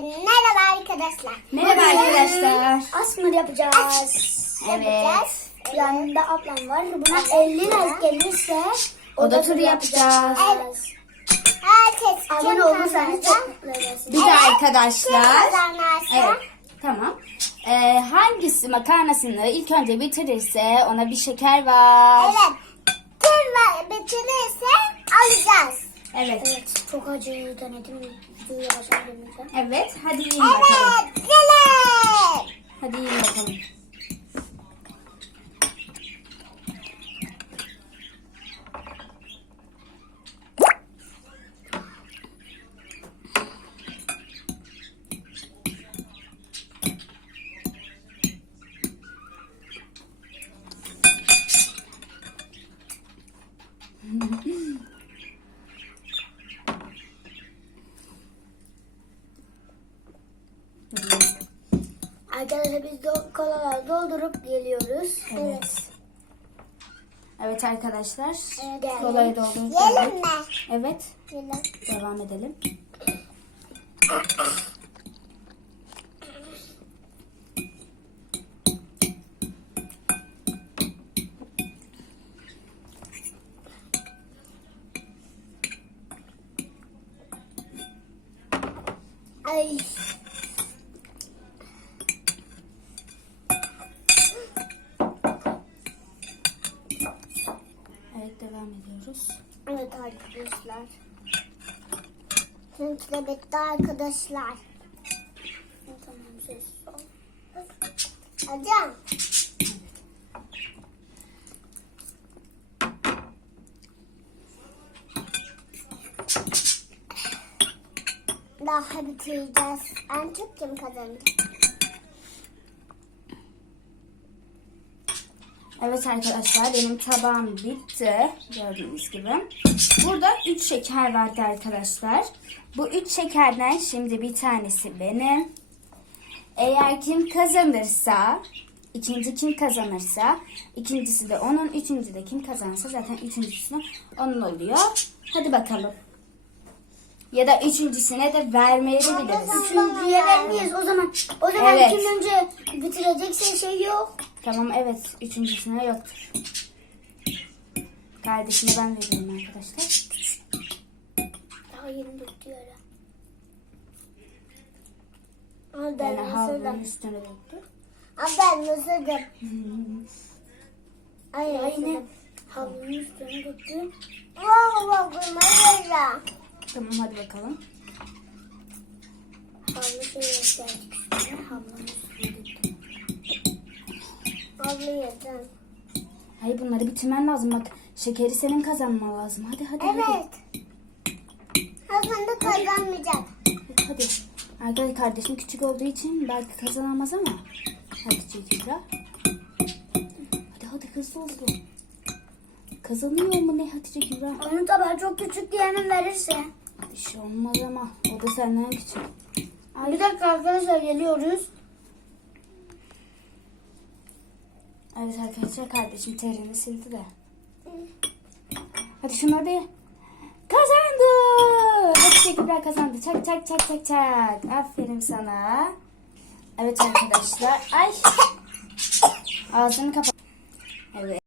Merhaba arkadaşlar. Merhaba arkadaşlar. Asmır yapacağız. Yapacağız. Yanında ablam var. Buna 50 like gelirse Oda turu yapacağız. Herkes kim Abone olursanız. Bir de arkadaşlar. Evet. Tamam. Ee, hangisi makarnasını ilk önce bitirirse ona bir şeker var. evet. Kim bitirirse alacağız. Evet. Evet çok acı denedim. Videoyu yapacağım demeyeceğim. Evet. Hadi yiyin bakalım. Evet. Hadi yiyin bakalım. Arkadaşlar biz de kolalar doldurup geliyoruz. Evet. Evet arkadaşlar. Evet. Kolayı doldurduk. Yiyelim mi? Evet. Yiyelim. Devam edelim. Ay. Evet devam ediyoruz. Evet arkadaşlar. Çünkü bitti arkadaşlar. Tamam sessiz ol. Hocam. Daha bitireceğiz. En çok kim kazandı? Evet arkadaşlar benim tabağım bitti. Gördüğünüz gibi. Burada 3 şeker vardı arkadaşlar. Bu 3 şekerden şimdi bir tanesi benim. Eğer kim kazanırsa, ikinci kim kazanırsa, ikincisi de onun, üçüncü de kim kazanırsa zaten üçüncüsü onun oluyor. Hadi bakalım. Ya da üçüncüsüne de vermeyebiliriz. Üçüncüye vermeyiz. O zaman o zaman Evet. kim önce bitirecekse şey yok. Tamam evet, üçüncüsüne yoktur. Kardeşine ben veriyorum arkadaşlar. Daha yeni bitti öyle. Al ben Yani havlunun üstüne döktü. Al ben mısırdım. Ay ay yine yine. havlunun üstüne döktü. Wow wow mısırdım. Tamam hadi bakalım. Havlu şey Yedim. Hayır bunları bitirmen lazım bak. Şekeri senin kazanman lazım. Hadi hadi. Evet. Hasan da kazanmayacak. Hadi, hadi. Arkadaş kardeşim küçük olduğu için belki kazanamaz ama. Hadi Cekira. Hadi hadi hızlı hızlı. Kazanıyor mu ne Hatice Kübra? Onun tabağı çok küçük diye hemen verirse. Bir şey olmaz ama. O da senden küçük. Ay, Bir dakika arkadaşlar geliyoruz. Evet arkadaşlar kardeşim terini sildi de. Hadi da ye. Kazandı. Hatice Kübra kazandı. Çak çak çak çak çak. Aferin sana. Evet arkadaşlar. Ay. Ağzını kapat. Evet.